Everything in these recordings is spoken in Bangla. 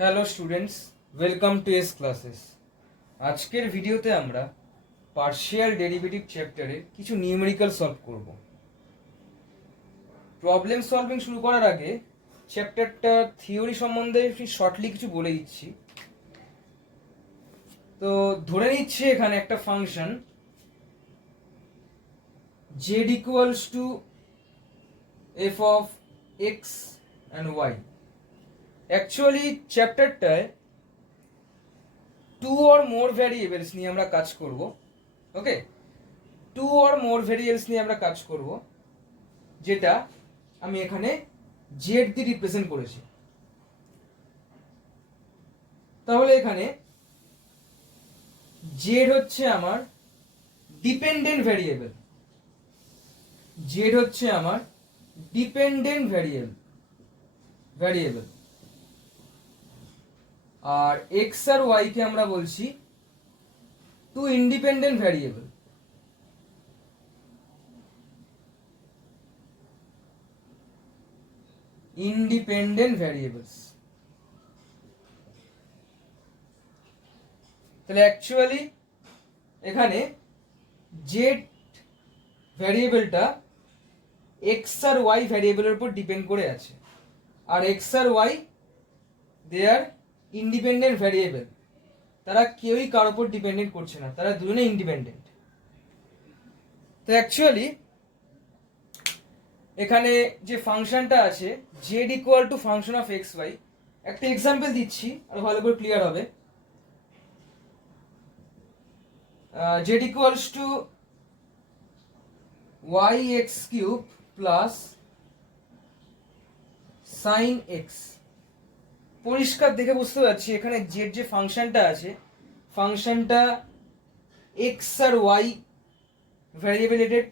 Hello students, welcome to S classes. আজকের ভিডিওতে আমরা পার্শিয়াল ডেরিভেটিভ চ্যাপ্টারে কিছু নিউমেরিক্যাল সলভ করব। প্রবলেম সলভিং শুরু করার আগে চ্যাপ্টারটা থিওরি সম্বন্ধে শর্টলি কিছু বলে দিচ্ছি। তো ধরে নিচ্ছে এখানে একটা function z equals to F of X and Y. Actually চ্যাপ্টারটায় টু অর মোর ভ্যারিয়েবলস নিয়ে আমরা কাজ করব। Okay, two or more variables নিয়ে আমরা কাজ করব, যেটা আমি এখানে জেড দিয়ে রিপ্রেজেন্ট করেছি। তাহলে এখানে জেড হচ্ছে আমার ডিপেন্ডেন্ট ভ্যারিয়েবল, জেড হচ্ছে আমার ডিপেন্ডেন্ট ভ্যারিয়েবল আর এক্স আর ওয়াই কে আমরা বলছি two independent variable. Independent variables. তাহলে অ্যাকচুয়ালি এখানে জেড ভ্যারিয়েবলটা এক্স আর ওয়াই ভ্যারিয়েবলের উপর ডিপেন্ড করে আছে, আর এক্স আর Y they are independent variable. তারা কেউই কার উপর ডিপেন্ডেন্ট করছে না, তারা দুজনে ইন্ডিপেন্ডেন্ট। তো অ্যাকচুয়ালি এখানে যে ফাংশনটা আছে Z equal to function of X Y, একটা এক্সাম্পল দিচ্ছি আর ভালো করে ক্লিয়ার হবে। Z equals to Y X cube plus sine X. পরিষ্কার দেখে বুঝতে পারছি এখানে জেড যে ফাংশনটা আছে, ফাংশনটা এক্স আর ওয়াই ভ্যারিয়েবল রিলেটেড,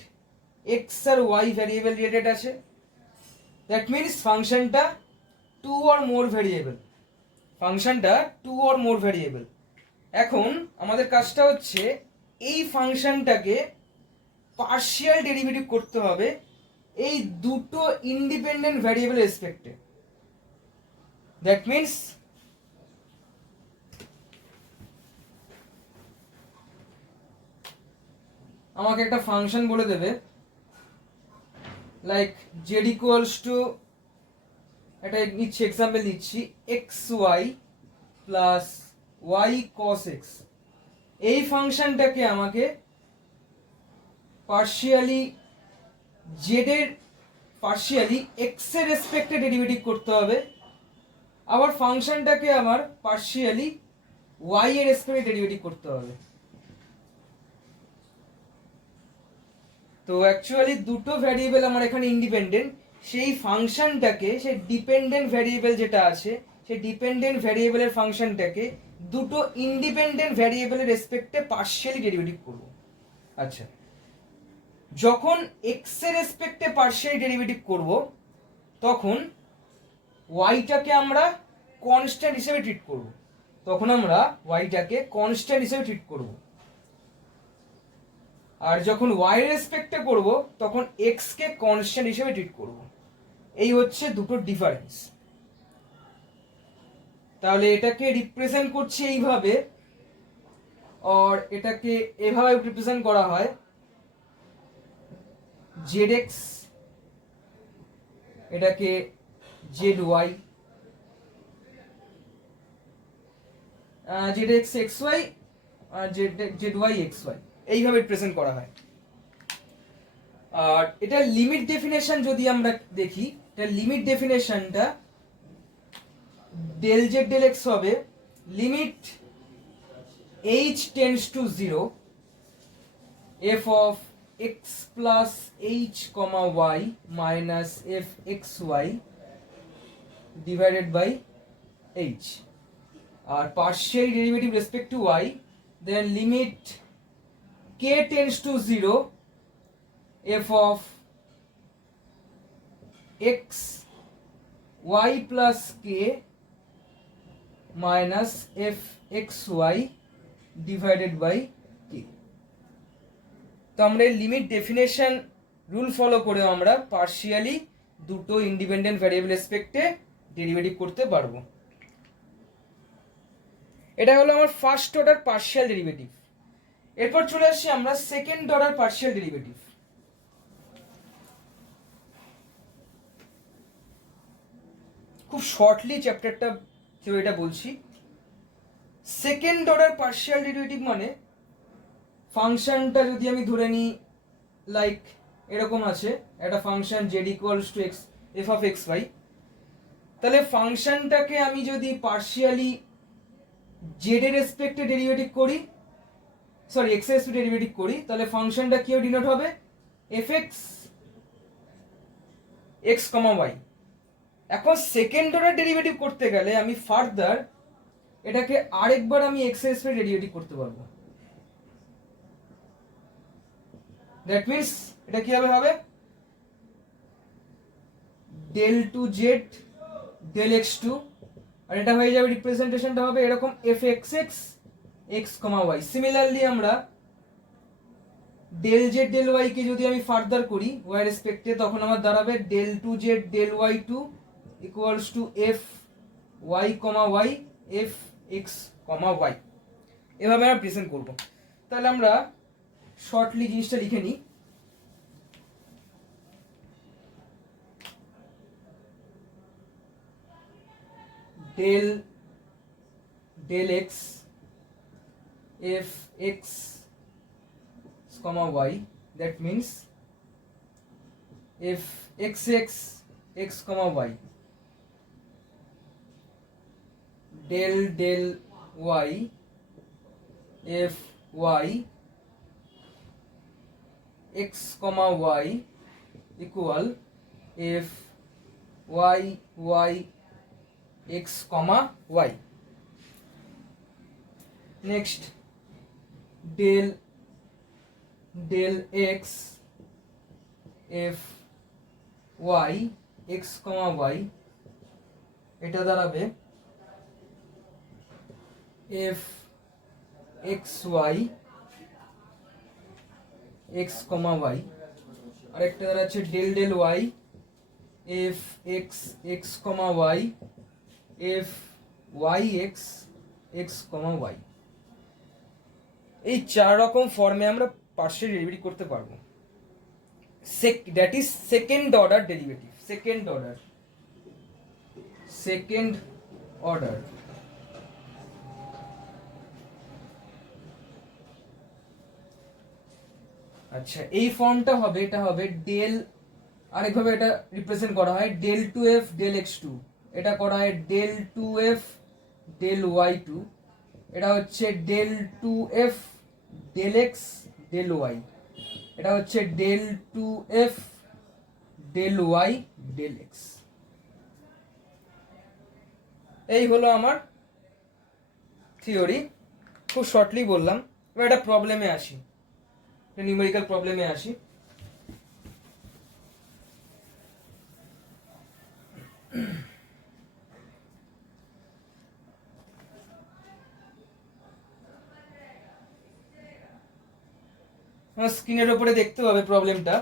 এক্স আর ওয়াই ভ্যারিয়েবল রিলেটেড আছে। দ্যাট মিনস ফাংশনটা টু অর মোর ভ্যারিয়েবল, ফাংশনটা টু অর মোর ভ্যারিয়েবল। এখন আমাদের কাজটা হচ্ছে এই ফাংশনটাকে পার্শিয়াল ডেরিভেটিভ করতে হবে এই দুটো ইন্ডিপেন্ডেন্ট ভ্যারিয়েবল রেসপেক্টে। দ্যাট মিনস আমাকে একটা ফাংশন বলে দেবে লাইক জেড ইকুয়ালস টু, একটা নিচ্ছি এক্সাম্পল দিচ্ছি, x y plus Y cos x. এই ফাংশনটাকে আমাকে পার্শিয়ালি জেড এর পার্শিয়ালি এক্স এর রেসপেক্টে ডেরিভেটিভ করতে হবে, আবার ফাংশনটাকে আমার পার্শিয়ালি ওয়াই এর রেসপেক্টে ডেরিভেটিভ করতে হবে। তো অ্যাকচুয়ালি দুটো ভ্যারিয়েবল আমার এখানে ইন্ডিপেন্ডেন্ট, সেই ফাংশনটাকে, সেই ডিপেন্ডেন্ট ভ্যারিয়েবল যেটা আছে সেই ডিপেন্ডেন্ট ভ্যারিয়েবলের ফাংশনটাকে দুটো ইন্ডিপেন্ডেন্ট ভ্যারিয়েবলের রেসপেক্টে পার্শিয়ালি ডেরিভেটিভ করব। আচ্ছা, যখন এক্স এর রেসপেক্টে পার্শিয়ালি ডেরিভেটিভ করব তখন ওয়াইটাকে আমরা কনস্ট্যান্ট হিসেবে ট্রিট করব, তখন আমরা ওয়াইটাকে কনস্ট্যান্ট হিসেবে ট্রিট করব। আর যখন ওয়াই রেসপেক্টে করব তখন এক্স কে কনস্ট্যান্ট হিসেবে ট্রিট করব। এই হচ্ছে দুটো ডিফারেন্স। তাহলে এটাকে রিপ্রেজেন্ট করছি এইভাবে, আর এটাকে এভাবে রিপ্রেজেন্ট করা হয় জেড এক্স, এটাকে Z Y, Z X X Y আর জেড ওয়াই এক্স ওয়াই, এইভাবে রিপ্রেজেন্ট করা হয়। আর এটা লিমিট ডেফিনেশন যদি আমরা দেখি, এটা লিমিট ডেফিনেশনটা ডেল জেড ডেল এক্স হবে limit h tends to 0 f of x plus h comma y minus f x y divided by h। আর partial derivative respect to y, then limit k tends to 0 f of x y plus k minus f x y divided by k। তো আমরা লিমিট ডেফিনেশন রুল ফলো করে আমরা পার্শিয়ালি দুটো ইন্ডিপেন্ডেন্ট ভ্যারিয়েবল রেসপেক্টে ডেরিভেটিভ করতে পারবো। এটা হলো আমার ফার্স্ট অর্ডার পার্শিয়াল ডেরিভেটিভ। এরপর চলে আসছি আমরা সেকেন্ড অর্ডার পার্শিয়াল ডেরিভেটিভ। খুব শর্টলি চ্যাপ্টারটা থিওরিটা বলছি। সেকেন্ড অর্ডার পার্শিয়াল ডেরিভেটিভ মানে ফাংশনটা যদি আমি ধরে নিই লাইক এরকম আছে একটা function Z equals to X F of X Y, তাহলে ফাংশনটাকে আমি যদি পার্শিয়ালি জেড এর রেসপেক্টে ডেরিভেটিভ করি, সরি এক্স এর রেসপেক্টে ডেরিভেটিভ করি, তাহলে ফাংশনটা কিও ডিনোট হবে F X X comma Y. এখন সেকেন্ড অর্ডার ডেরিভেটিভ করতে গেলে আমি ফার্দার এটাকে আরেকবার আমি এক্স এর রেসপেক্টে ডেরিভেটিভ করতে পারবো। দ্যাট মিন্স এটা কিভাবে হবে, del two Z del X two, আর এটা হয়ে যাবে রিপ্রেজেন্টেশনটা হবে এরকম F X X X comma Y. Similarly আমরা ডেল জেড ডেল ওয়াই কে যদি আমি ফার্দার করি ওয়াই রেসপেক্টে, তখন আমার দাঁড়াবে del two Z del Y two equals to F Y comma Y F X comma Y. এভাবে আমরা প্রেজেন্ট করব। তাহলে আমরা শর্টলি জিনিসটা লিখে নিই। Del del X F X comma y, that means if x x x comma y del del y f y x comma y equal f y y x comma y. Next del del x f y x comma y এটা দাঁড়াবে f x y x comma y, আরেকটা দাঁড়াচ্ছে del del y f x x comma y f y x x comma y। এই চার রকম ফর্মে আমরা পার্শিয়াল ডেরিভেটিভ করতে পারবো। That is second order derivative. Second order আচ্ছা, এই ফর্মটা হবে, এটা হবে ডেল, আরেকভাবে এটা রিপ্রেজেন্ট করা হয় del two F del X two, এটা করা হয় del two F del Y two, এটা হচ্ছে del two F del x del Y, এটা হচ্ছে del two F del Y del X. এই হলো আমার থিওরি, খুব শর্টলি বললাম। এবার একটা প্রবলেমে আসি, নিউমেরিক্যাল প্রবলেমে আসি। স্ক্রিনের উপরে দেখতে হবে প্রবলেমটা।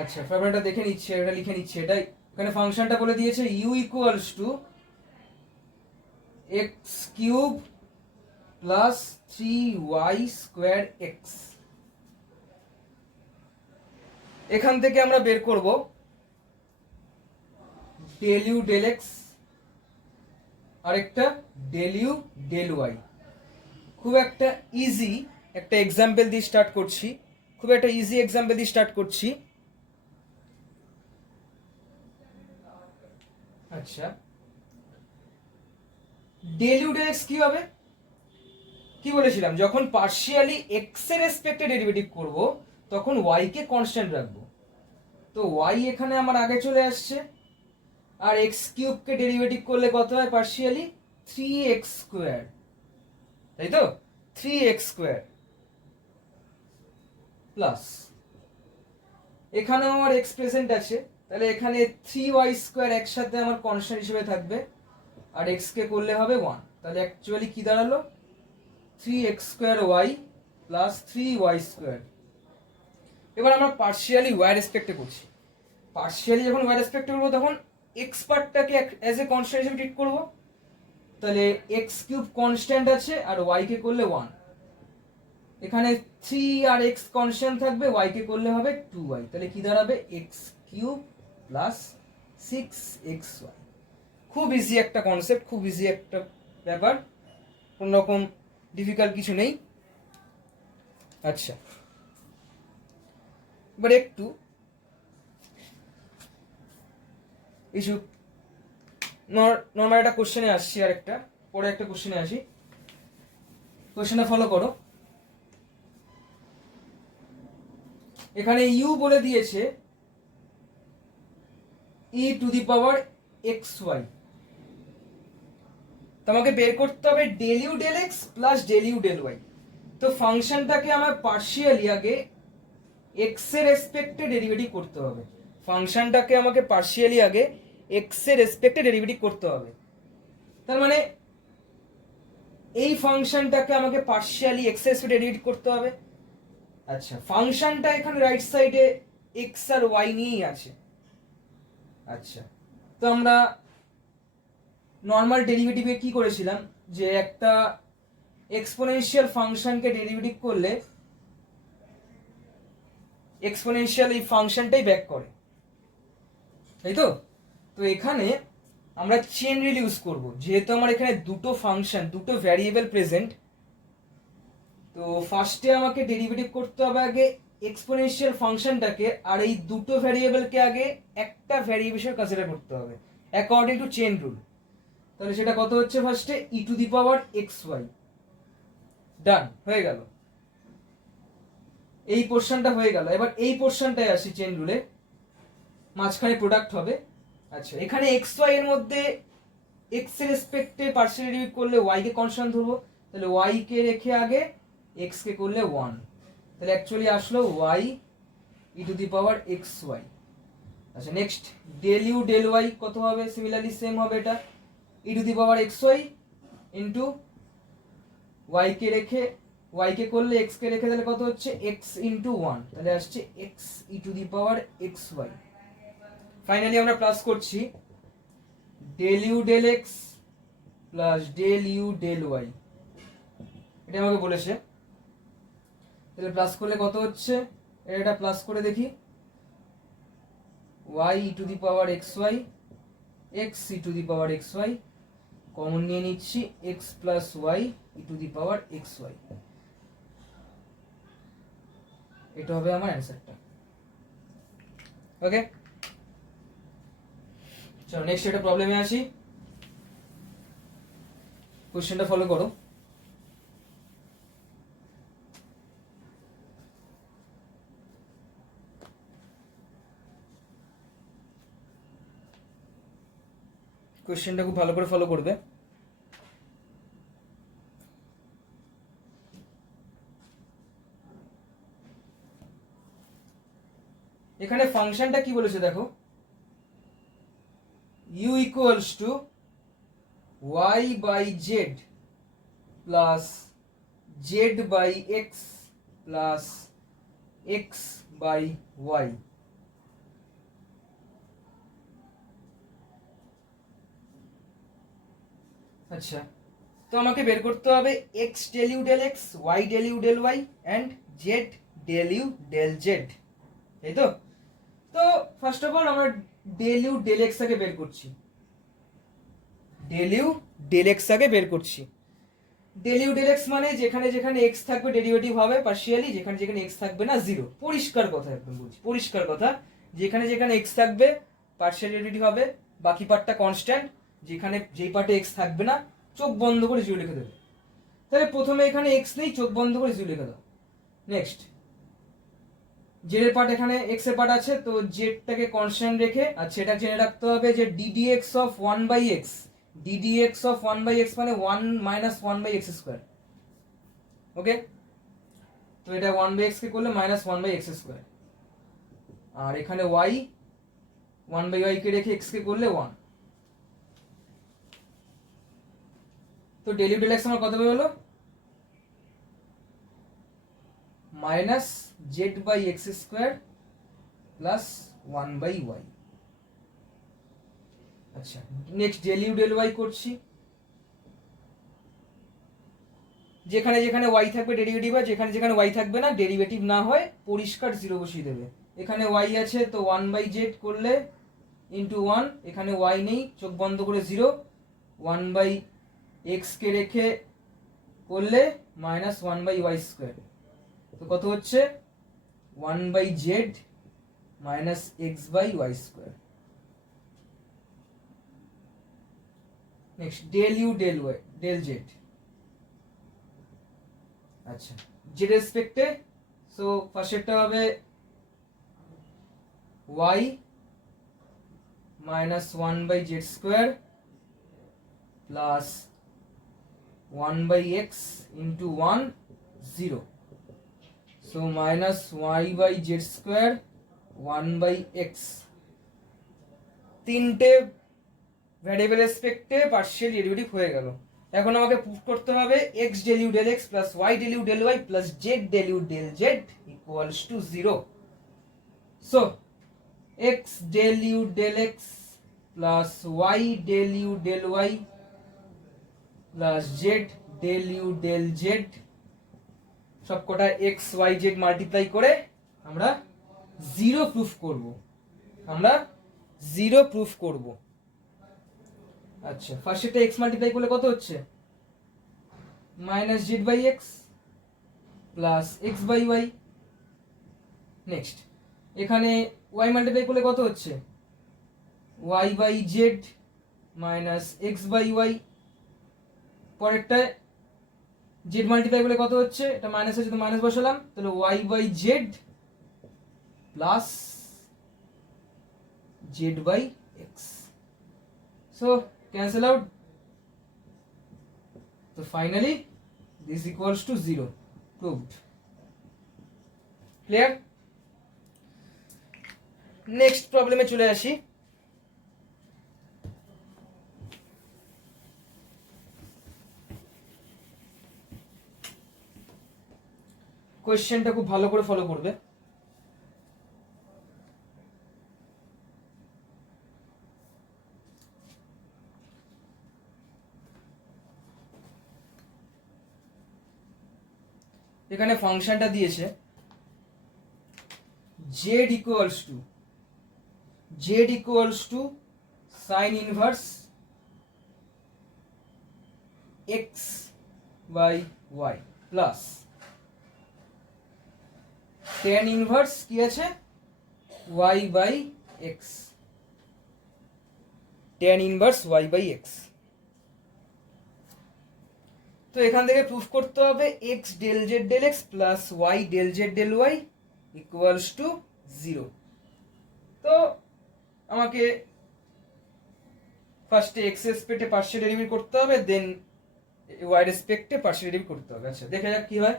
আচ্ছা, প্রবলেমটা দেখে নিচ্ছে, এটা লিখে নিচ্ছে। এটা এখানে ফাংশনটা বলে দিয়েছে u equals to x cube plus 3y square x. এখান থেকে আমরা বের করব ডেল ইউ ডেল এক্স, আরেকটা ডেল ইউ ডেল ওয়াই। খুব একটা ইজি একটা এক্সাম্পল দিয়ে স্টার্ট করছি, আচ্ছা, ডেল ইউ ডেল এক্স কি হবে, কি বলেছিলাম, যখন পার্শিয়ালি এক্স এর রেসপেক্টে ডেরিভেটিভ করব তখন ওয়াই কে কনস্ট্যান্ট রাখবো। তো ওয়াই এখানে আমার আগে চলে আসছে, আর এক্স কিউব কে ডেরিভেটিভ করলে কত হয় পার্শিয়ালি 3x স্কোয়ার, তাই তো 3x স্কোয়ার প্লাস এখানেও আমার এক্স প্রেজেন্ট আছে, তাহলে এখানে 3y স্কোয়ার একসাথে আমার কনস্ট্যান্ট হিসেবে থাকবে, আর এক্স কে করলে হবে 1, তাহলে অ্যাকচুয়ালি কি দাঁড়ালো 3x square Y plus 3y square. এবার আমরা পার্শিয়ালি ওয়াই রেসপেক্টে করছি। পার্শিয়ালি যখন ওয়াই রেসপেক্টে করবো তখন এক্স পার্টটাকে অ্যাজ এ কনস্ট্যান্ট হিসেবে ট্রিট করবো, তাহলে এক্স কিউব কনস্ট্যান্ট আছে আর ওয়াই কে করলে 1, এখানে 3 আর এক্স কনস্ট্যান্ট থাকবে, ওয়াই কে করলে হবে 2y, তাহলে কি দাঁড়াবে এক্স কিউব প্লাস 6xy। খুব ইজি একটা কনসেপ্ট, খুব ইজি একটা ব্যাপার, কোন রকম ডিফিকাল্ট কিছু নেই। আচ্ছা, এবার একটু কিছু নর্মাল একটা কোশ্চেনে আসছি, আর একটা পরে একটা কোশ্চেনে আসি, কোশ্চেনটা ফলো করো। এখানে ইউ বলে দিয়েছে E to the power x Y, তোমাকে বের করতে হবে del you del x plus del you del Y. তো ফাংশনটাকে আমার পার্শিয়ালি আগে এক্স এর রেসপেক্টে ডেরিভেটিভ করতে হবে, ফাংশনটাকে আমাকে পার্শিয়ালি আগে এক্স এর রেসপেক্টে ডেরিভেটিভ করতে হবে। তার মানে এই ফাংশনটাকে আমাকে পার্শিয়ালি এক্স এর রেসপেক্টে ডেরিভেটিভ করতে হবে। আচ্ছা, ফাংশনটা এখানে রাইট সাইডে এক্স আর ওয়াই নিয়েই আছে। আচ্ছা, তো আমরা নর্মাল ডেরিভেটিভে কি করেছিলাম, যে একটা এক্সপোনেনশিয়াল ফাংশনকে ডেরিভেটিভ করলে এক্সপোনেনশিয়াল এই ফাংশনটাই ব্যাক করে, তাই তো? তো এখানে আমরা চেন রুল ইউজ করব, যেহেতু আমার এখানে দুটো ফাংশন, দুটো ভ্যারিয়েবল প্রেজেন্ট। তো ফার্স্টে আমাকে ডেরিভেটিভ করতে হবে আগে এক্সপোনেনশিয়াল ফাংশনটাকে, আর এই দুটো ভ্যারিয়েবলকে আগে একটা ভ্যারিয়েবল হিসেবে কনসিডার করতে হবে অ্যাকর্ডিং টু চেন রুল। তাহলে সেটা কত হচ্ছে, ফার্স্টে E to the power x Y. Done, হয়ে গেল, এই পোর্শনটা হয়ে গেল। এবার এই পোর্শনটায় আসি, চেন রুলে মাঝখানে প্রোডাক্ট হবে। আচ্ছা, এখানে এক্স ওয়াই এর মধ্যে এক্স এর রেসপেক্টে পার্শিয়াল ডেরিভেটিভ করলে ওয়াই কে কনস্ট্যান্ট ধরবো, তাহলে ওয়াই কে রেখে আগে এক্স কে করলে 1, তাহলে অ্যাকচুয়ালি আসলো Y E to the power x Y. আচ্ছা, next del you del Y কত হবে, সিমিলারলি সেম হবে, এটা E to the power x Y into Y কে রেখে ওয়াই কে করলে এক্স কে রেখে, তাহলে কত হচ্ছে এক্স ইন্টু 1, তাহলে আসছে X E to the power x Y. Finally আমরা প্লাস করছি del you del x plus del you del Y, এটা আমাকে বলেছে। তাহলে প্লাস করলে কত হচ্ছে, এটা প্লাস করে দেখি, Y E to the power x Y, X E to the power x Y, common নিয়ে নিচ্ছি X plus Y E to the power x Y, এটা হবে আমার অ্যান্সারটা। ওকে, চলো নেক্সট একটা প্রবলেমে আসি, কোশ্চেনটা ফলো করো। কোশ্চেনটা খুব ভালো করে ফলো করবে। এখানে ফাংশনটা কি বলেছে দেখো, u equals to y by Z plus Z by x plus X by Y. আচ্ছা, তো আমাকে বের করতে হবে x del you del X, Y del you del Y and Z del you del Z, তাই তো? তো ফার্স্ট অফ অল আমরা ডেল ইউ ডেল এক্স আগে বের করছি, ডেল ইউ ডেল এক্স আগে বের করছি। ডেল ইউ ডেল এক্স মানে যেখানে যেখানে এক্স থাকবে ডেরিভেটিভ হবে পার্শিয়ালি, যেখানে যেখানে এক্স থাকবে না জিরো। পরিষ্কার কথা, একদম বলছি পরিষ্কার কথা, যেখানে যেখানে এক্স থাকবে পার্শিয়াল ডেরিভেটিভ হবে, বাকি পার্টটা কনস্ট্যান্ট, যেখানে যেই পার্টে এক্স থাকবে না চোখ বন্ধ করে জিরো লিখে দেবে। তাহলে প্রথমে এখানে এক্স নেই, চোখ বন্ধ করে জিরো লিখে দাও। নেক্সট জেড এর পার্ট, এখানে এক্স এর পার্ট আছে, তো জেডটাকে কনস্ট্যান্ট রেখে, আর সেটা জেনে রাখতে হবে যে DDX of 1 by X, DDX of 1 by X মানে 1 minus 1 by x square. Okay, তো এটা 1 বাই এক্স কে করলে মাইনাস 1 বাই এক্স স্কোয়ার, আর এখানে ওয়াই 1 বাই ওয়াই কে রেখে এক্স কে করলে 1। তো ডেল ইউ ডেল এক্স আমার কত হলো, minus Z by x square plus 1 by Y. আচ্ছা, next del you del Y করছি, যেখানে যেখানে ওয়াই থাকবে ডেরিভেটিভ হয়, যেখানে যেখানে ওয়াই থাকবে না ডেরিভেটিভ না হয় পরিষ্কার জিরো বসিয়ে দেবে। এখানে ওয়াই আছে তো 1/z করলে ইন্টু 1, এখানে ওয়াই নেই চোখ বন্ধ করে 0, 1/x কে রেখে করলে -1/y²। তো কত হচ্ছে 1/z -x/y²। Next del you del Y del Z. আচ্ছা জেড রেসপেক্টে, সো ফার্স্টেরটা হবে y -1/z² plus 1/x into 1 0, so -y/z² 1/x। তিনটে ভ্যারিয়েবল রেসপেক্টে পার্শিয়াল ডেরিভেটিভ হয়ে গেল। এখন আমাকে প্রুফ করতে হবে x del you del x plus y del you del y plus z del you del z equals to 0। So x del you del x plus y del you del y plus z del you del z সবকটা x y z মাল্টিপ্লাই করে আমরা 0 প্রুফ করব। আচ্ছা ফার্স্ট এটা x মাল্টিপ্লাই করলে কত হচ্ছে -z/x প্লাস x/y। নেক্সট এখানে y মাল্টিপ্লাই করলে কত হচ্ছে y/z x/y। পরেরটা z মাল্টিপ্লাই করলে কত হচ্ছে, এটা মাইনাস আছে তো মাইনাস বসালাম, তাহলে y/z plus z/x। So cancel out. So finally this equals to 0. Proved. Clear? Next problem এ চলে আসি। কোয়েশ্চেনটা খুব ভালো করে ফলো করবে। এখানে ফাংশনটা দিয়েছে z equals to sin inverse x by y plus tan inverse কি আছে y by x, tan inverse y by x। তো এখান থেকে প্রুফ করতে হবে x del z del x plus y del z del y equals to 0। তো আমাকে ফার্স্টে x রেসপেক্টে পার্শিয়াল ডেরিভেটিভ করতে হবে, দেন y রেসপেক্টে পার্শিয়াল ডেরিভেটিভ করতে হবে। আচ্ছা দেখা যাক কি হয়।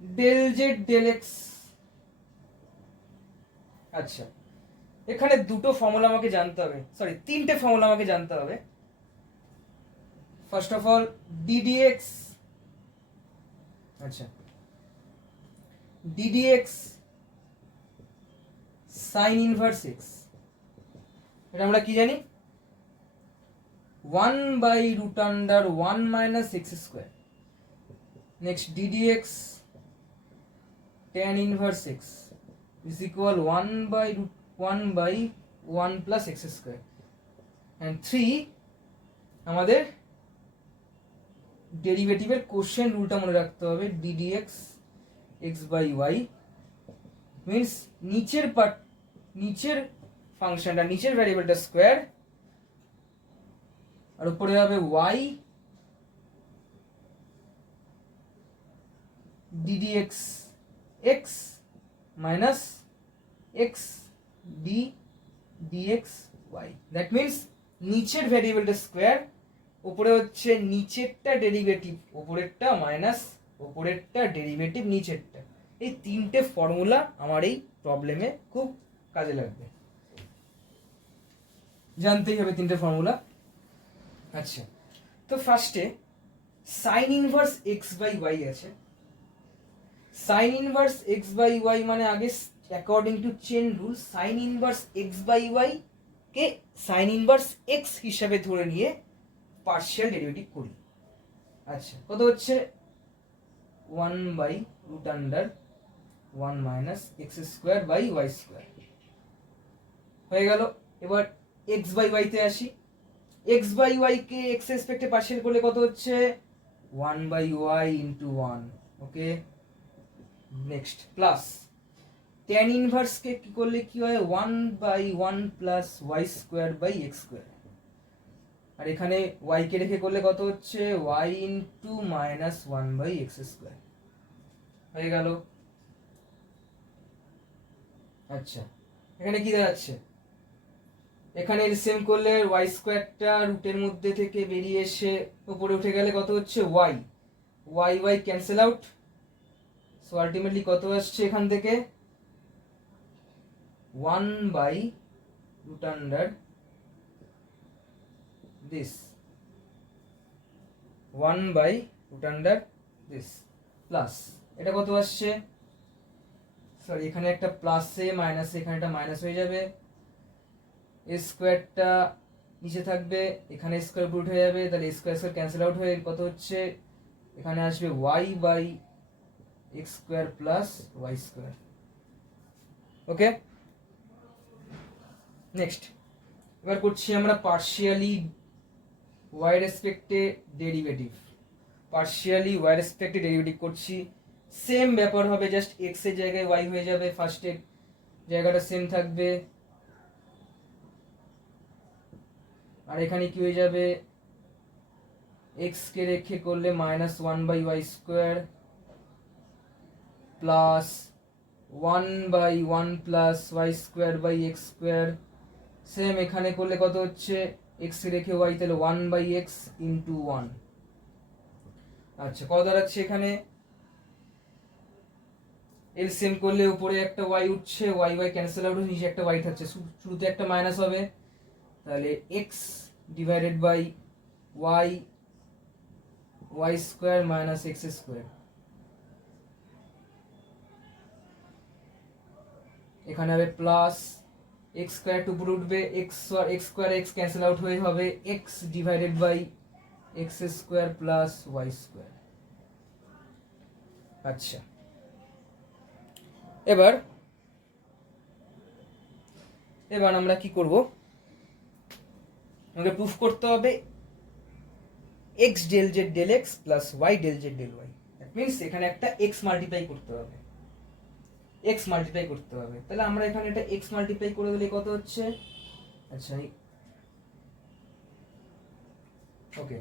ডেল z ডেল x, আচ্ছা এখানে দুটো ফর্মুলা আমাকে জানতে হবে, সরি তিনটে ফর্মুলা আমাকে জানতে হবে। ফার্স্ট অফ অল ddx, আচ্ছা ddx sin inverse x, এটা আমরা কি জানি 1/√1 minus x²। Next ddx tan inverse x is equal 1/1 plus x²। and 3 আমাদের ডেরিভেটিভের কোশ্চেন রুলটা মনে রাখতে হবে, ddx x by y means নিচের ফাংশনটা নিচের ভ্যারিয়েবলটা স্কোয়ার আর উপরে হবে y ddx x minus x dx y, that means নিচের ভ্যারিয়েবলটা স্কোয়ার, উপরে হচ্ছে নিচেরটা ডেরিভেটিভ উপরেরটা মাইনাস উপরেরটা ডেরিভেটিভ নিচেরটা। এই তিনটে ফর্মুলা আমার এই প্রবলেমে খুব কাজে লাগবে, জানতেই হবে তিনটে ফর্মুলা। আচ্ছা তো ফার্স্টে sine inverse X by Y আছে। Sine inverse X by Y মানে আগে according to chain rule sine inverse X by Y কে সাইন ইনভার্স এক্স হিসাবে ধরে নিয়ে পার্শিয়াল ডেরিভেটিভ করি। আচ্ছা কত হচ্ছে 1/√1 minus x square by Y square হয়ে গেল। এবার এক্স বাই ওয়াইতে আসি। এক্স বাই ওয়াই কে এক্স রেসপেক্টে পার্শিয়াল করলে কত হচ্ছে 1/y into 1। Okay, next plus tan inverse কে কি করলে কি হয় 1/1 plus Y square by x square. আর এখানে y কে রেখে করলে কত হচ্ছে y into minus 1/x square হয়ে গেল। আচ্ছা, এখানে কি দাঁড়াচ্ছে, এখানে এলসিএম করলে ওয়াই স্কোয়ারটা রুটের মধ্যে থেকে বেরিয়ে এসে উপরে উঠে গেলে কত হচ্ছে Y, Y Y cancel out. So ultimately কত আসছে এখান থেকে 1/√this 1/√this প্লাস এটা কত আসছে, সরি এখানে একটা প্লাসে মাইনাসে এখানে একটা মাইনাস হয়ে যাবে, এ স্কোয়ারটা নিচে থাকবে, এখানে স্কোয়ার রুট হয়ে যাবে, তাহলে স্কোয়ার স্কোয়ার ক্যান্সেল আউট হয়ে কত হচ্ছে এখানে আসবে y/x square plus Y square. Okay, next এবার করছি আমরা পার্শিয়ালি ওয়াই রেসপেক্টে ডেরিভেটিভ। পার্শিয়ালি ওয়াই রেসপেক্টে ডেরিভেটিভ করছি, সেম ব্যাপার হবে, জাস্ট এক্স এর জায়গায় ওয়াই হয়ে যাবে, ফার্স্টে জায়গাটা সেম থাকবে, আর এখানে কি হয়ে যাবে এক্স কে রেখে করলে -1/y square plus 1/1 plus Y square by x square. Same এখানে করলে কত হচ্ছে এক্স রেখে ওয়াই, তাহলে 1/x ইন্টু 1। আচ্ছা, কত দাঁড়াচ্ছে এখানে এলসিএম করলে উপরে একটা ওয়াই উঠছে, ওয়াই ওয়াই ক্যান্সেল আউট হয়ে নিচে একটা ওয়াই থাকছে, শুরুতে একটা মাইনাস হবে, তাহলে x divided by y y square minus x square. এখানে হবে প্লাস এক্স স্কোয়ার টু উপরে উঠবে, x square x cancel out হয়ে হবে x divided by x square plus Y square. আচ্ছা, এবার আমরা কি করব, আমাকে প্রুফ করতে হবে x del Z del x plus y del Z del y. That means এখানে একটা এক্স মাল্টিপ্লাই করতে হবে, এক্স মাল্টিপ্লাই করতে হবে, তাহলে আমরা এখানে একটা এক্স মাল্টিপ্লাই করে দিলে কত হচ্ছে, আচ্ছা ওকে,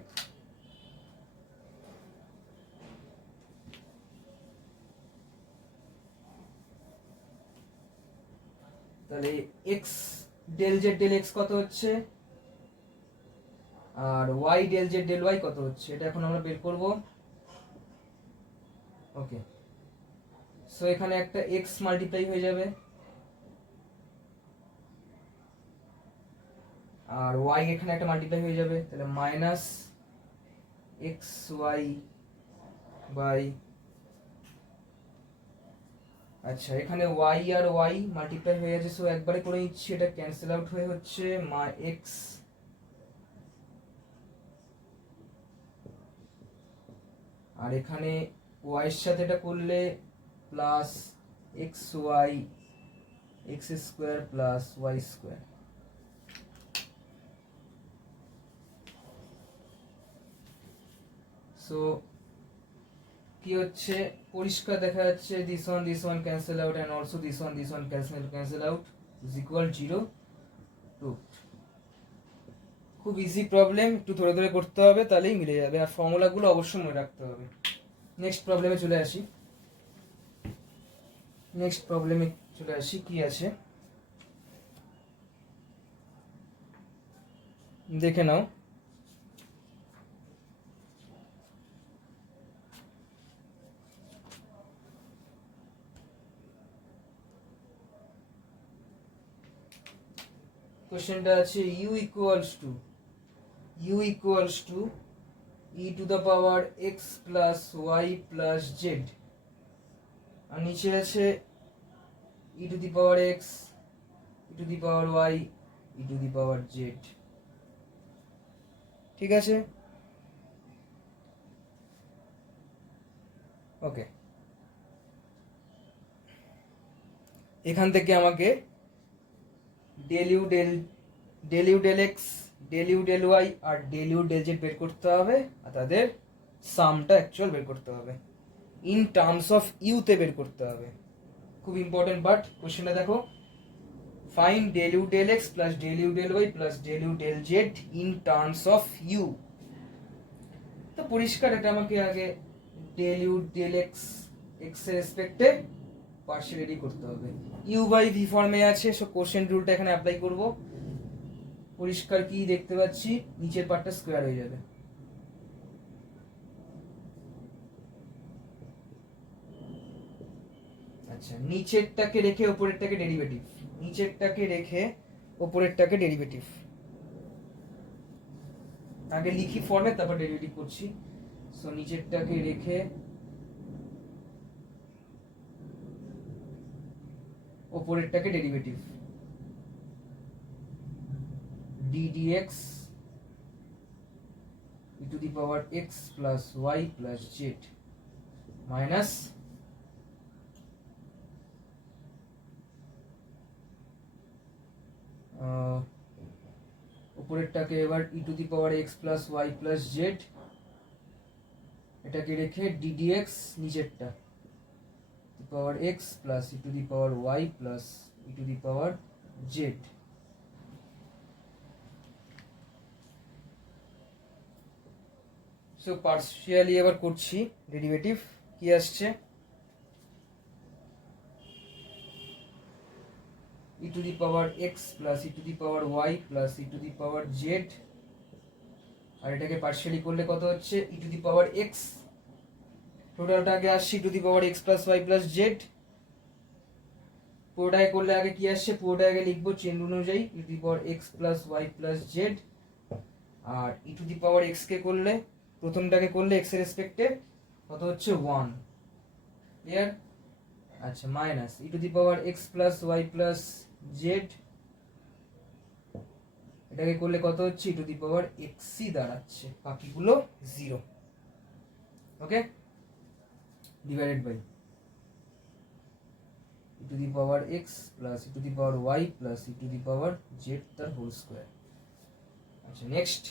তাহলে X del Z del X কত হচ্ছে আর Y del Z del Y কত হচ্ছে, এটা এখন আমরা বের করব। ওকে, সো এখানে একটা এক্স মাল্টিপ্লাই হয়ে যাবে আর ওয়াই এখানে একটা মাল্টিপ্লাই হয়ে যাবে, তাহলে মাইনাস এক্স ওয়াই বাই, আচ্ছা এখানে ওয়াই আর ওয়াই মাল্টিপ্লাই হয়ে গেছে, সো একবারে করে নিচ্ছি, এটা ক্যান্সেল আউট হয়ে হচ্ছে এক্স আর এখানে ওয়াই এর সাথে এটা করলে plus x Y x square plus Y square. So কি হচ্ছে পরিষ্কার দেখা যাচ্ছে this one cancel out and also this one cancel out is equal 0 to. খুব ইজি প্রবলেম, একটু ধরে ধরে করতে হবে তাহলেই মিলে যাবে, আর ফর্মুলাগুলো অবশ্যই মনে রাখতে হবে। নেক্সট প্রবলেমে চলে আসি, কি আছে দেখে নাও। কোশ্চেনটা আছে u equals to e to the power x plus y plus z, আর নিচে আছে e to the power x e to the power y e to the power z। ঠিক আছে, ওকে, এখান থেকে আমাকে del you del x, del you del y আর ডেল ইউ ডেল জেড বের করতে হবে, আর তাদের সামটা অ্যাকচুয়াল বের করতে হবে, ইন টার্মস অফ ইউতে বের করতে হবে। খুব ইম্পর্টেন্ট পার্ট, কোশ্চেনটা দেখো, find del you del x plus del you del y plus del you del z in terms of u. তো পরিষ্কার এটা আমাকে আগে del you del x x এর রেসপেক্টে পার্শিয়ালিটি করতে হবে। ইউ বাই ভি ফর্মে আছে, সো কোশ্চেন রুলটা এখানে অ্যাপ্লাই করব। পরিষ্কার কি দেখতে পাচ্ছি, নিচের পার্টটা স্কোয়ার হয়ে যাবে। আচ্ছা, নিচেরটাকে রেখে উপরেরটাকে ডেরিভেটিভ, নিচেরটাকে রেখে উপরেরটাকে ডেরিভেটিভ, আগে লিখি ফর্মে তারপর ডেরিভেটিভ করছি। সো নিচেরটাকে রেখে উপরেরটাকে derivative, d dx e to the power x plus y plus z minus উপরেরটাকে এবার e to the power x plus y plus z, এটাকে রেখে ডি ডিএক্স নিচেরটা power x plus e to the power y plus e to the power z. So partially এবার করছি ডেরিভেটিভ, কি আসছে, e to the power x plus e to the power y plus e to the power Z, আর এটাকে পার্শিয়ালি করলে কত হচ্ছে, e to the power x, টোটালটা আগে আসছে e to the power x plus y plus z, পুরোটাকে করলে আগে কি আসছে, পুরোটা আগে লিখবো চেন রুল অনুযায়ী, e to the power x plus y plus z, আর e to the power x কে করলে, প্রথমটাকে করলে এক্স এর রেসপেক্টে কত হচ্ছে 1, ক্লিয়ার। আচ্ছা, minus e to the power x plus y plus z, এটাকে করলে কত হচ্ছে, ই টু দি পাওয়ার এক্সই দাঁড়াচ্ছে, বাকিগুলো 0, okay, divided by e to the power x plus e to the power y plus e to the power z তার হোল স্কোয়ার। আচ্ছা, নেক্সট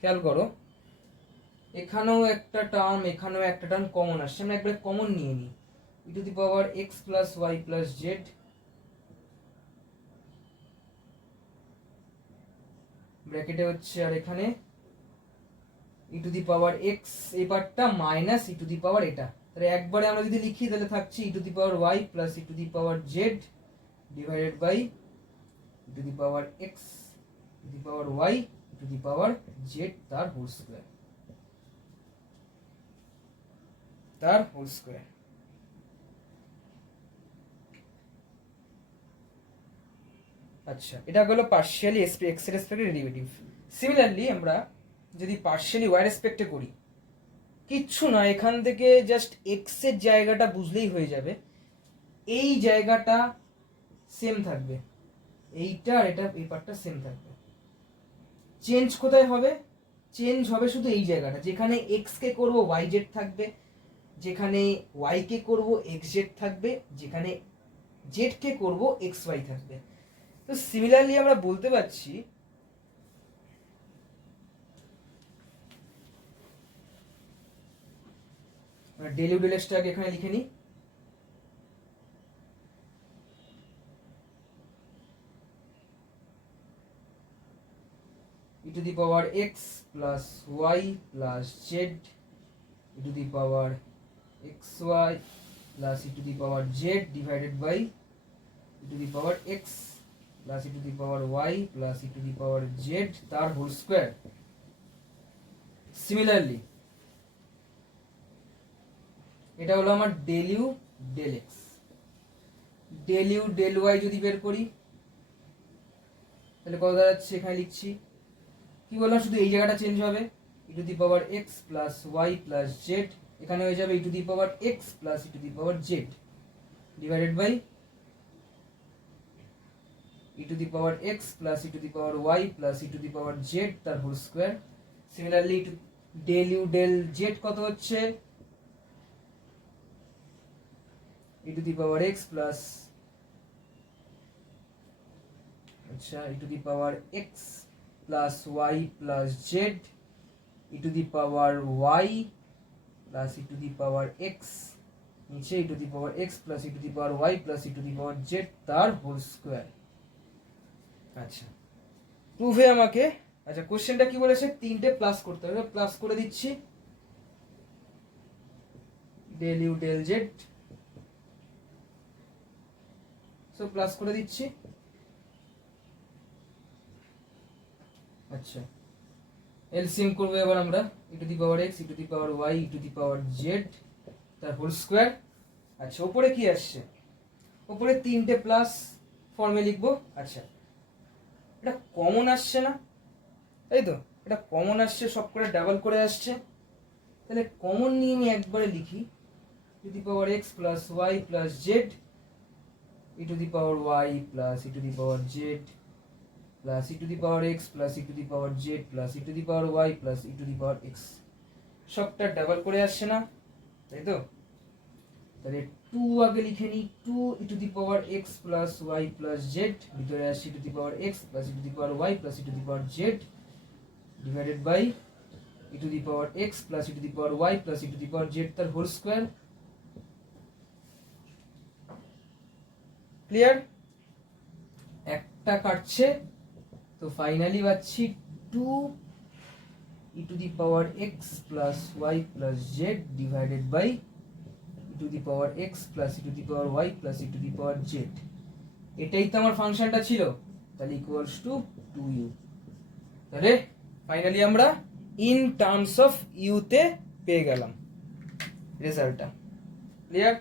খেয়াল করো, এখানেও একটা টার্ম এখানেও একটা টার্ম কমন আসছে, আমরা একবার কমন নিয়ে নিই, e to the power x plus y plus z, ব্র্যাকেটে হচ্ছে, আর এখানে ই টু দি পাওয়ার এক্স, এই পার্টটা মাইনাস ই টু দি পাওয়ার এটা, তাহলে একবারে আমরা যদি লিখি তাহলে থাকছে e to the power y plus e to the power z divided by e to the power x E to the power y E to the power z তার হোল স্কোয়ার, তার হোল স্কোয়ার। আচ্ছা, এটা হলো পার্শিয়ালি এক্স এর রেসপেক্টে ডেরিভেটিভ। সিমিলারলি আমরা যদি পার্শিয়ালি ওয়াই রেসপেক্টে করি, কিচ্ছু না, এখান থেকে জাস্ট এক্স এর জায়গাটা বুঝলেই হয়ে যাবে, এই জায়গাটা সেম থাকবে, এইটা আর এটা এই পার্টটা সেম থাকবে, চেঞ্জ কোথায় হবে, চেঞ্জ হবে শুধু এই জায়গাটা, যেখানে এক্স কে করবো ওয়াই জেড থাকবে, যেখানে ওয়াই কে করবো এক্স জেড থাকবে, যেখানে জেড কে করবো এক্স ওয়াই থাকবে। তো সিমিলারলি আমরা বলতে পারছি ডেল ইউ ডেল এক্সটাকে এখানে লিখে নিই, e to the power x plus y plus z e to the power x y plus e to the power z divided by e to the power x plus e to the power y plus e to the power z তার হোল স্কোয়ার। সিমিলারলি এটা হলো আমার del you del x, del you del y যদি বের করি তাহলে কত দাঁড়াচ্ছে, এখানে লিখছি, কি বললাম, শুধু এই জায়গাটা চেঞ্জ হবে, e to the power x plus y plus z, এখানে হয়ে যাবে e to the power x plus e to the power z divided by e to the power x plus e to the power y plus e to the power z তার whole square. Similarly del you del z কত হচ্ছে e to the power x plus আচ্ছা e to the power x plus y plus z e to the power y plus e to the power x নিচে e to the power x plus e to the power y plus e to the power z তার হোল স্কোয়ার। আচ্ছা প্রুভে আমাকে আচ্ছা কোশ্চেনটা কি বলেছে তিনটে প্লাস করতে হবে, প্লাস করে দিচ্ছি del you del z, so plus করে দিচ্ছি। আচ্ছা এলসিএম করবো এবার আমরা e to the power x E to the power y E to the power z তার হোল স্কোয়ার। আচ্ছা ওপরে কি আসছে, ওপরে তিনটে প্লাস ফর্মে লিখবো। আচ্ছা এটা কমন আসছে না, তাই তো, এটা কমন আসছে, সব করে ডাবল করে আসছে, তাহলে কমন নিয়ে আমি একবারে লিখি to the power x plus y plus z e to the power y plus e to the power z plus e to the power x plus e to the power z plus e to the power y plus e to the power x. সবটা ডাবল করে আসছে না, তাই তো, তাহলে টু আগে লিখে নিই two e to the power x plus y plus z, ভিতরে আসছে e to the power x plus e to the power y plus e to the power z divided by e to the power x plus e to the power y plus e to the power z তার হোল স্কোয়ার। ক্লিয়ার? একটা কাটছে, তো ফাইনালি পাচ্ছি two e to the power x plus y plus Z divided by e to the power x plus e to the power y plus e to the power z. এটাই তো আমার ফাংশনটা ছিল, তাহলে ইকুয়ালস টু 2u। তাহলে ফাইনালি আমরা ইন টার্মস অফ ইউ তে পেয়ে গেলাম রেজাল্টটা। ক্লিয়ার?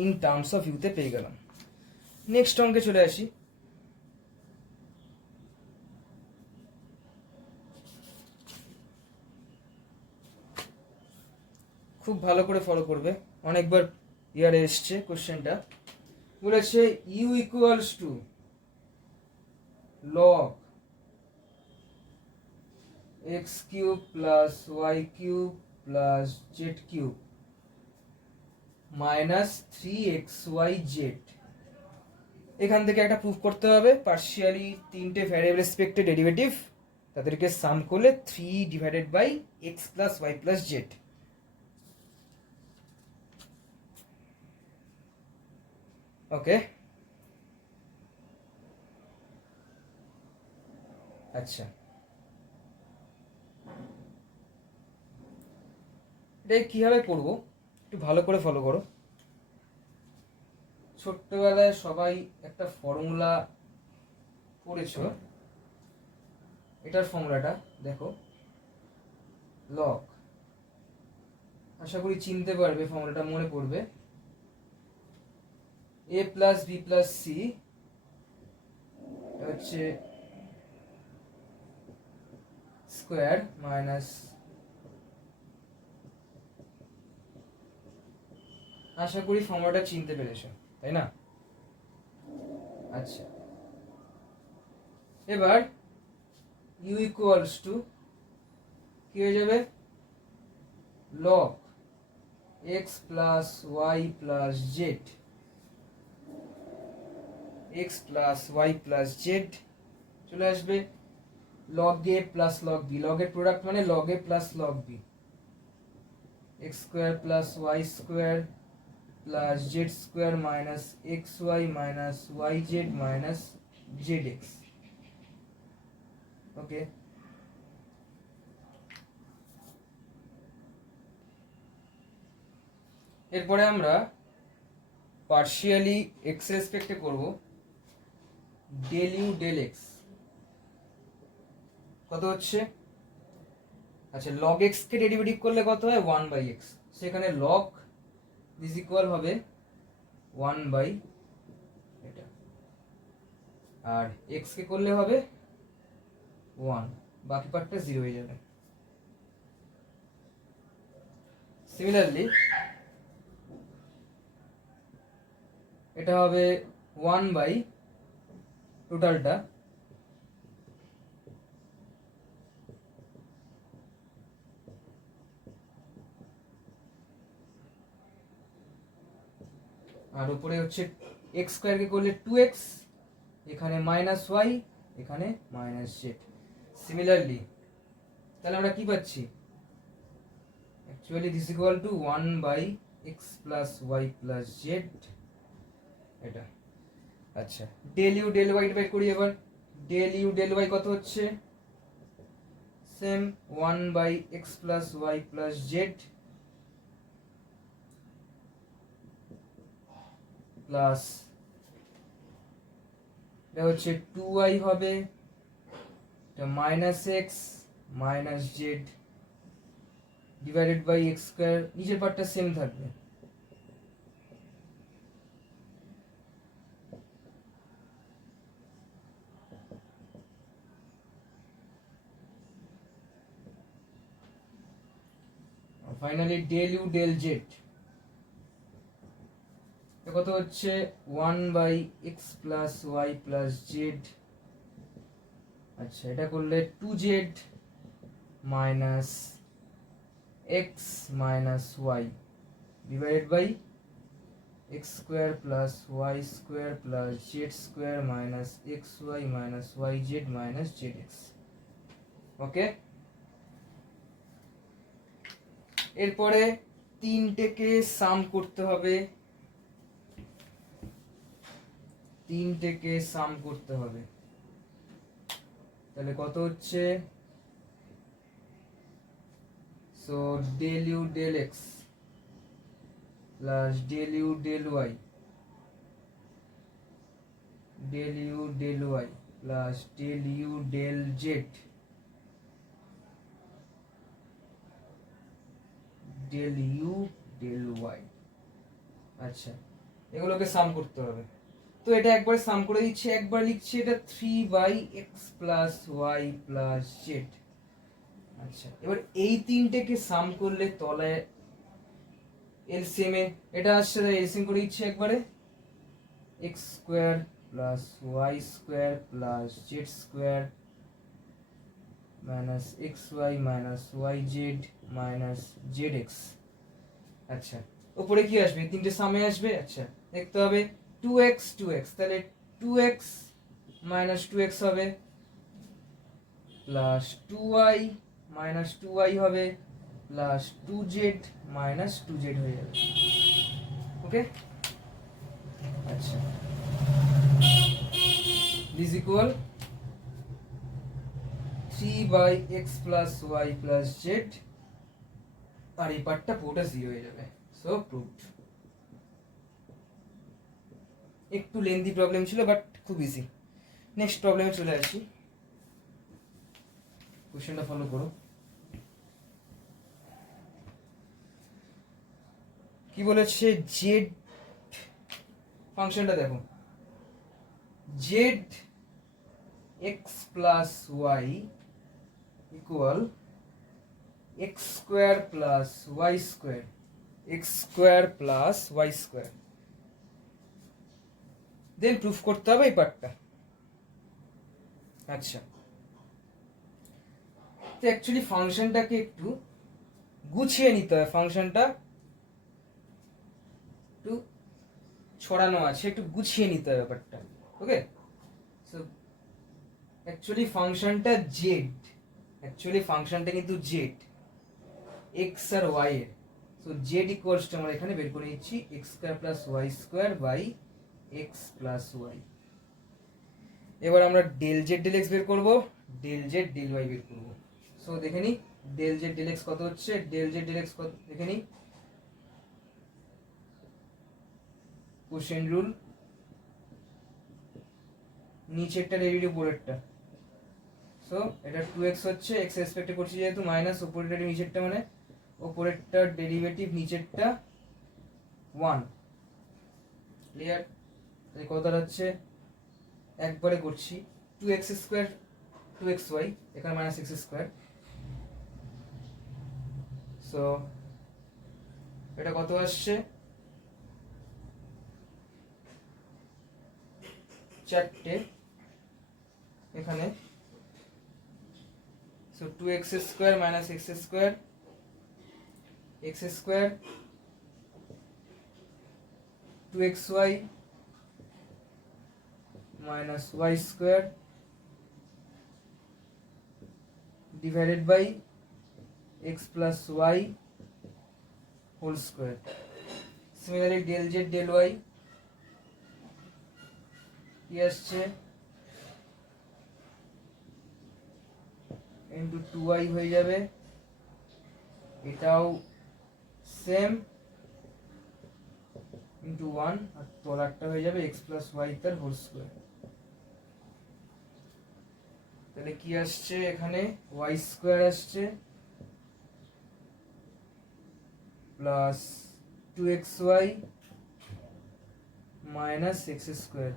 ইন টার্মস অফ ইউতে পেয়ে গেলাম। নেক্সট অঙ্কে চলে আসি। খুব ভালো করে ফলো করবে, অনেকবার ইয়ারে এসছে কোশ্চেনটা। বলেছে u equals to log x cube plus y cube plus z cube minus 3xyz। এখান থেকে একটা প্রুফ করতে হবে, পার্শিয়ালি তিনটে ভ্যারিয়েবল রেসপেক্টে ডেরিভেটিভ, তাদেরকে সাম করলে 3 divided by x plus y plus z. Okay আচ্ছা এটা কিভাবে করব একটু ভালো করে ফলো করো। ছোট্টবেলায় সবাই একটা ফর্মুলা পড়েছো, এটার ফর্মুলাটা দেখো লগ, আশা করি চিনতে পারবে, ফর্মুলাটা মনে পড়বে। a plus b plus c হচ্ছে স্কোয়ার মাইনাস, আশা করি ফর্মুলাটা চিনতে পেরেছো, তাই না? আচ্ছা এবার u ইকুয়ালস টু কি হয়ে যাবে log x plus y plus z, x plus y plus z চলে আসবে log a plus log b, লগের প্রোডাক্ট মানে log a plus log b, x square plus Y square plus z square minus x y minus y z minus z x. Okay এরপরে আমরা পার্শিয়ালি এক্স রেসপেক্টে করব ডেল ইউ ডেল এক্স কত হচ্ছে। আচ্ছা লগ এক্স কে ডেরিভেটিভ করলে কত হয় 1/x, সেখানে লগ ইজ ইকুয়াল হবে 1 এটা, আর এক্স কে করলে হবে 1, বাকি পার্টটা 0 হয়ে যাবে। সিমিলারলি এটা হবে 1 বাই টোটালটা আর উপরে হচ্ছে এক্স স্কোয়ারকে করলে 2x, এখানে মাইনাস ওয়াই, এখানে মাইনাস জেড। সিমিলারলি তাহলে আমরা কি পাচ্ছি, actually this equal to 1 by x plus y plus z এটা। আচ্ছা, del you del y divide করি এবার। ডেল ইউ ডেল ওয়াই কত হচ্ছে, same 1 by x plus y plus z plus এটা হচ্ছে 2y হবে, এটা minus x minus z divided by x square, নিচের পার্টটা সেম থাকবে। Finally del you del z কত হচ্ছে 1 by x plus y plus z. আচ্ছা, এটা করলে 2z minus x minus y divided by x square plus Y square plus z square minus x y minus y z minus z x. Okay, এরপরে তিনটেকে সাম করতে হবে, তিনটেকে সাম করতে হবে। তাহলে কত হচ্ছে, so del you del x plus del you del Y, del you del y plus del you del Z, del you del y. আচ্ছা, এগুলোকে সাম করতে হবে। তো এটা একবার সাম করে দিচ্ছি, একবার লিখছি এটা 3 by x plus y plus z. আচ্ছা, এবার এই তিনটেকে সাম করলে তলায় এলসিএম এ এটা আসছে, এলসিএম করে দিচ্ছি একবারে, x square plus Y square plus z square minus x y minus y z minus z x. আচ্ছা, উপরে কি আসবে, তিনটে সামে আসবে। আচ্ছা, দেখতে হবে 2x 2x, তাহলে 2x মাইনাস 2x হবে প্লাস 2y মাইনাস 2y হবে প্লাস 2z মাইনাস 2z হয়ে যাবে। ওকে, আচ্ছা, this equal 3 by x plus y plus z, আর এই পার্টটা পুরোটা 0 হয়ে যাবে। So proved. একটু লেন্দি প্রবলেম ছিল বাট খুব ইজি। নেক্সট প্রবলেমে চলে আসি, কোশ্চেনটা ফলো করো। কি বলেছে, জেড ফাংশনটা দেখো, z x plus y equal x square plus Y square, x square plus Y square. Then proof করতে হবে এই পার্টটা। আচ্ছা, তো অ্যাকচুয়ালি ফাংশনটাকে একটু গুছিয়ে নিতে হয়, ফাংশনটা একটু ছড়ানো আছে, একটু গুছিয়ে নিতে হবে ব্যাপারটা। ওকে, সো অ্যাকচুয়ালি ফাংশনটা জেড, অ্যাকচুয়ালি ফাংশনটা কিন্তু জেড এক্স আর ওয়াই এর। সো জেড ইকুয়ালস টু আমরা এখানে বের করে নিচ্ছি x square plus Y square by x plus y. এবার আমরা ডেল জেড ডেল এক্স বের করবো, ডেল জেড ডেল ওয়াই বের করবো। সো দেখে নি ডেল জেড ডেল এক্স কত হচ্ছে, ডেল জেড ডেল এক্স কত দেখে নি, কোশ্চেন রুল, নিচেরটা ডেরিভেটিভ উপরেরটা। সো এটা 2x হচ্ছে, x রেসপেক্টে করছি যেহেতু মাইনাস উপরেরটা নিচেরটা, মানে উপরেরটা ডেরিভেটিভ নিচেরটা 1। ক্লিয়ার? তাই কত দাঁড়াচ্ছে, একবারে করছি 2x স্কোয়ার 2xy, এখানে মাইনাস x স্কোয়ার। সো এটা কত আসছে, চারটে এখানে, so 2x square minus x square, x square 2xy minus y square divided by x plus y whole square. Similarly del z del y কি আসছে into 2y হয়ে যাবে, এটাও সেম into 1 আর তলারটা হয়ে যাবে x plus y তার হোল স্কয়ার। তাহলে কি আসছে এখানে y স্কয়ার আসছে plus 2xy minus x square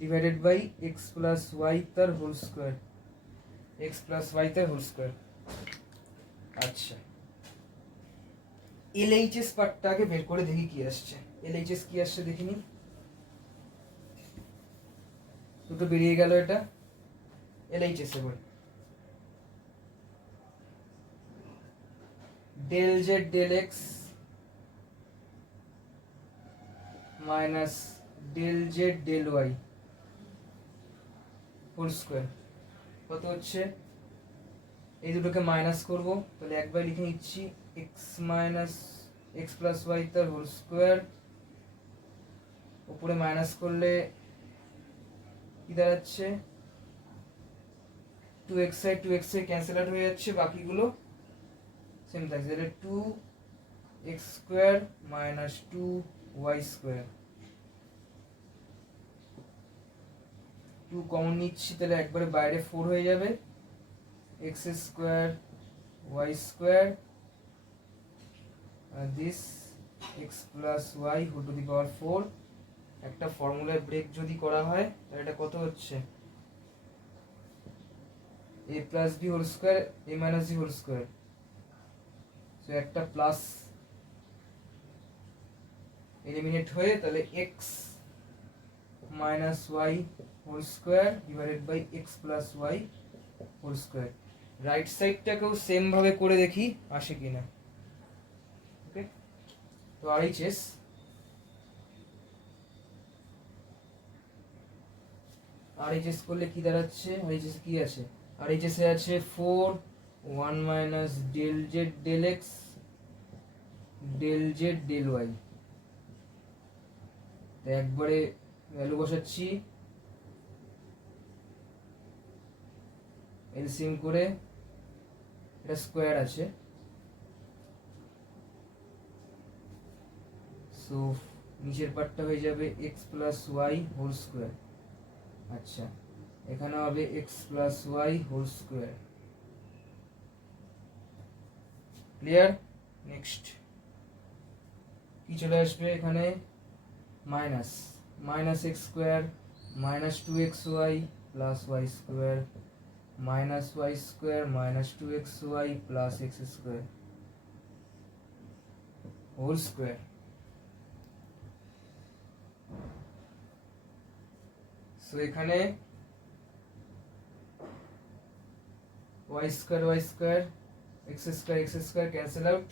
divided by x plus y তার whole square, x plus y তার হোল স্কয়ার। আচ্ছা LHS পার্টটাকে বের করে দেখি কি আসছে। LHS কি আসছে দেখিনি, দুটো বেরিয়ে গেল এটা। LHS এবার del z del x minus del z del y whole square কত হচ্ছে, এই দুটোকে মাইনাস করব, তাহলে একবার লিখে নিচ্ছি x minus x plus y তার হোল স্কয়ার, উপরে মাইনাস করলে কি দাঁড়াচ্ছে 2xy ক্যান্সেল আউট হয়ে যাচ্ছে, বাকিগুলো সেম থাকছে, তাহলে 2x square minus 2y square, 2 common নিচ্ছি তাহলে একবারে বাইরে 4 হয়ে যাবে, x square y square this x plus y whole to the power 4। একটা ফর্মুলায় ব্রেক যদি করা হয় তাহলে এটা কত হচ্ছে a plus b whole square a minus b whole square, so একটা প্লাস এলিমিনেট হয়ে তাহলে x minus y whole square divided by x plus y whole square. Right সাইডটাকেও সেম ভাবে করে দেখি আসে কিনা। ওকে, তো RHS করলে কি দাঁড়াচ্ছে, RHS কি আছে, RHS এ আছে 4 1 মাইনাস del z del x del z del y, তাই একবারে ভ্যালু বসাচ্ছি, এলসিএম করে এটা স্কয়ার আছে, সো নিচের পার্টটা হয়ে যাবে x plus y whole square. আচ্ছা এখানে হবে x plus y whole square. Clear? Next কি চলে আসবে এখানে, minus minus x square minus 2xy plus y square minus y square minus 2xy plus x square whole square. So এখানে y square x square cancel out,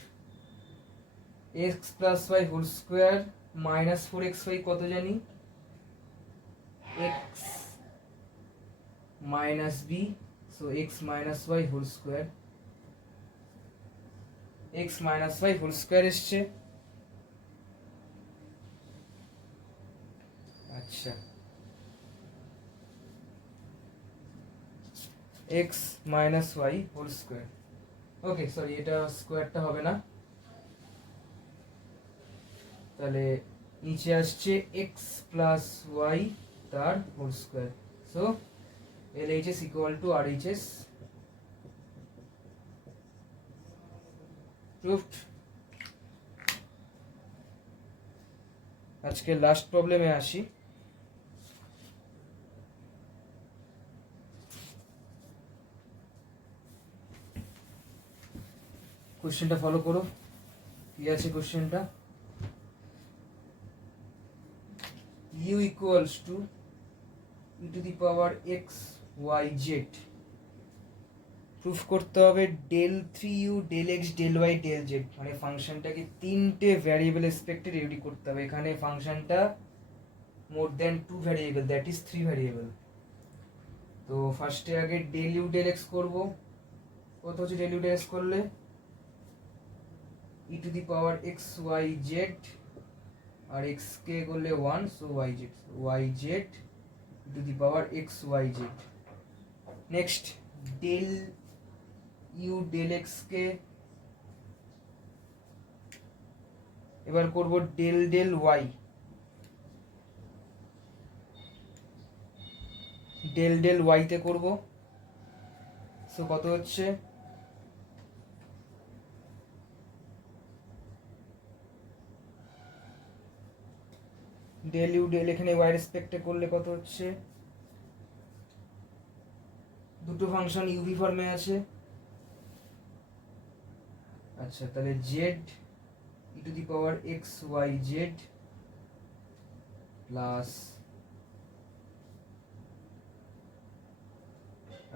x plus y whole square minus 4xy কত জানি, x minus b, so x minus y whole square, x minus y whole square এসছে। আচ্ছা x minus y whole square, okay sorry এটা স্কয়ারটা হবে না, তাহলে নিচে আসছে x প্লাস y তার whole square, so LHS equal to RHS, proved. আজকে লাস্ট প্রবলেমে আসি। কোশ্চেনটা ফলো করো, কি আছে কোশ্চেনটা, u equals to e to the power x y z. Proof করতে হবে del three u del x del Y del z, মানে ফাংশনটাকে তিনটে ভ্যারিয়েবল রেসপেক্টে রেডি করতে হবে। এখানে ফাংশনটা more than two variable, that is three variable. তো ফার্স্টে আগে ডেল ইউ ডেল এক্স করবো। কত হচ্ছে ডেল ইউ ডেল এক্স করলে? E to the power x y z, আর এক্স কে করলে one, so y z e to the power x y z. Next del you del x কে এবার করব del del Y, del del y তে করব। সো কত হচ্ছে? ডেল ইউ ডেল এখানে ওয়াই রেসপেক্টে করলে কত হচ্ছে? দুটো ফাংশন ইউভি ফর্মে আছে। আচ্ছা, তাহলে z e to the power x y z plus,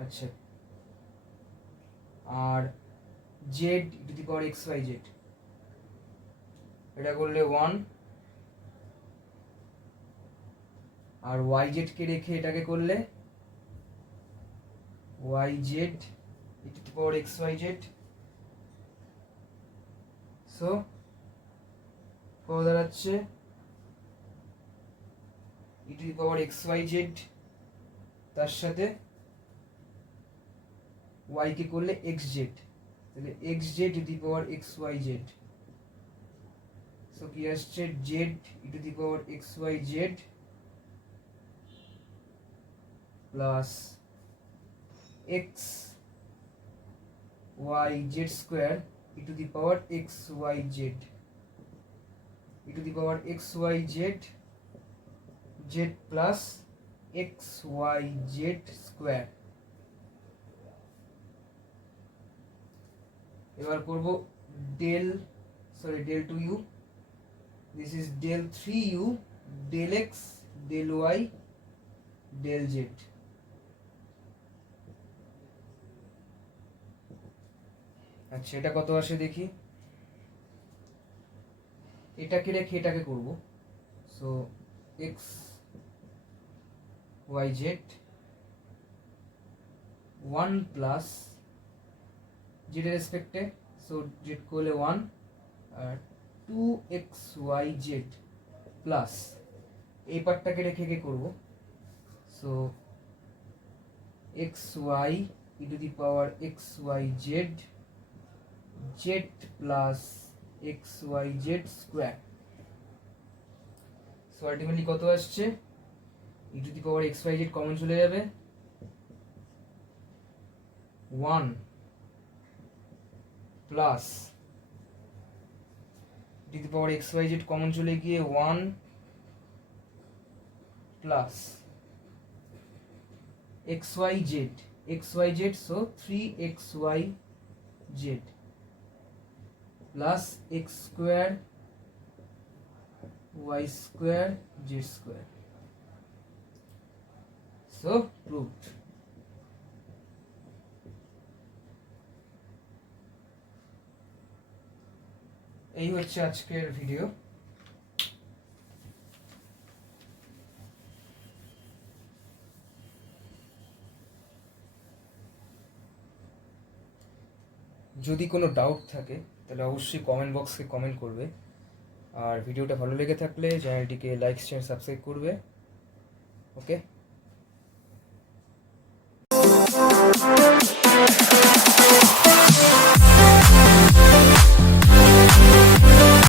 আচ্ছা, আর z e to the power x y z, এটা করলে ওয়ান, আর ওয়াই জেড কে রেখে এটাকে করলে y z e to the power x y z. So কত দাঁড়াচ্ছে? E to the power x y z, তার সাথে ওয়াই কে করলে এক্স জেড, তাহলে x z e to the power x y z. So কি আসছে? Z e to the power x y z plus x y z square e to the power x y z, e to the power x y z z plus x y z square. এবার করব del two u, this is del three u del x del Y del Z. আচ্ছা, এটা কত আসে দেখি। এটাকে রেখে এটাকে করব। So x y z one plus z এর রেসপেক্টে, সো জেড করলে ওয়ান, আর two x y z plus এই পার্টটাকে রেখে কে করব। So x y E to the power x y z z plus x y z square. So ultimately কত আসছে? E to the power x y z common চলে যাবে, one plus e to the power x y z common চলে গিয়ে one plus x y z, so three x y z plus x square Y square Z square. So proved. এই হচ্ছে আজকের ভিডিও। যদি কোনো ডাউট থাকে তাহলে অবশ্যই কমেন্ট বক্সে কমেন্ট করবে, আর ভিডিওটা ভালো লেগে থাকলে চ্যানেলটিকে লাইক শেয়ার সাবস্ক্রাইব করবে। ওকে।